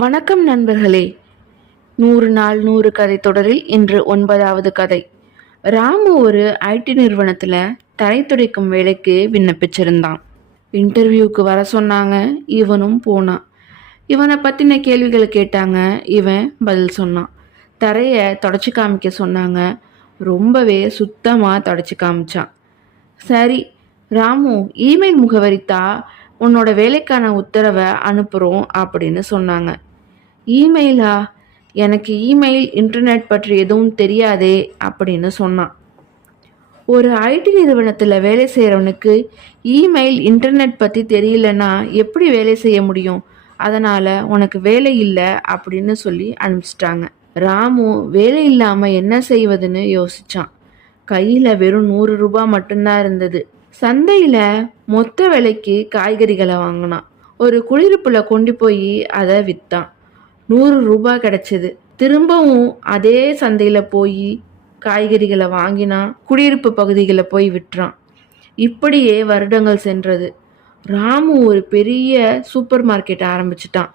வணக்கம் நண்பர்களே. 100 நாள் 100 கதை தொடரில் இன்று 9வது கதை. ராமு ஒரு ஐடி நிறுவனத்தில் தரை துடைக்கும் வேலைக்கு விண்ணப்பிச்சிருந்தான். இன்டர்வியூக்கு வர சொன்னாங்க. இவனும் போனான். இவனை பற்றின கேள்விகளை கேட்டாங்க. இவன் பதில் சொன்னான். தரையை தொடச்சி காமிக்க சொன்னாங்க. ரொம்பவே சுத்தமாக தொடச்சி காமிச்சான். சரி ராமு, இமெயில் முகவரித்தா, உன்னோட வேலைக்கான உத்தரவை அனுப்புகிறோம் அப்படின்னு சொன்னாங்க. இமெயிலா? எனக்கு இமெயில் இன்டர்நெட் பற்றி எதுவும் தெரியாதே அப்படின்னு சொன்னான். ஒரு ஐடி நிறுவனத்தில் வேலை செய்கிறவனுக்கு இமெயில் இன்டர்நெட் பற்றி தெரியலன்னா எப்படி வேலை செய்ய முடியும்? அதனால் உனக்கு வேலை இல்லை அப்படின்னு சொல்லி அனுப்பிச்சிட்டாங்க. ராமு வேலை இல்லாமல் என்ன செய்வதுன்னு யோசித்தான். கையில் வெறும் 100 ரூபாய் மட்டும்தான் இருந்தது. சந்தையில் மொத்த விலைக்கு காய்கறிகளை வாங்கினான். ஒரு குளிர்ப்புல கொண்டு போய் அதை விற்றான். 100 ரூபாய் கிடைச்சது. திரும்பவும் அதே சந்தையில் போய் காய்கறிகளை வாங்கினான். குடியிருப்பு பகுதிகளை போய் விற்றான். இப்படியே வருடங்கள் சென்றது. ராமு ஒரு பெரிய சூப்பர் மார்க்கெட் ஆரம்பிச்சிட்டான்.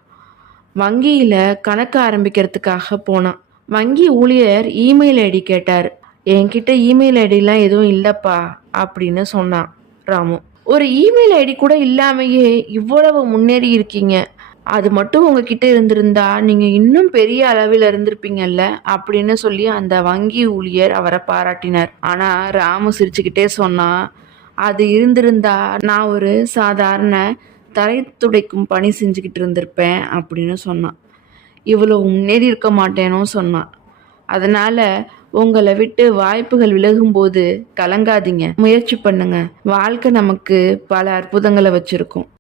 வங்கியில் கணக்கு ஆரம்பிக்கிறதுக்காக போனான். வங்கி ஊழியர் இமெயில் ஐடி கேட்டார். என்கிட்ட இமெயில் ஐடிலாம் எதுவும் இல்லைப்பா அப்படின்னு சொன்னான் ராமு. ஒரு இமெயில் ஐடி கூட இல்லாமையே இவ்வளவு முன்னேறி இருக்கீங்க. அது மட்டும் உங்ககிட்ட இருந்திருந்தா நீங்கள் இன்னும் பெரிய அளவில் இருந்திருப்பீங்கல்ல அப்படின்னு சொல்லி அந்த வங்கி ஊழியர் அவரை பாராட்டினார். ஆனால் ராமு சிரிச்சுக்கிட்டே சொன்னான், அது இருந்திருந்தா நான் ஒரு சாதாரண தரை துடைக்கும் பணி செஞ்சுக்கிட்டு இருந்திருப்பேன் அப்படின்னு சொன்னான். இவ்வளோ முன்னேறி இருக்க மாட்டேனோ சொன்னான். அதனால் உங்களை விட்டு வாய்ப்புகள் விலகும்போது கலங்காதீங்க, முயற்சி பண்ணுங்க. வாழ்க்கை நமக்கு பல அற்புதங்களை வச்சிருக்கும்.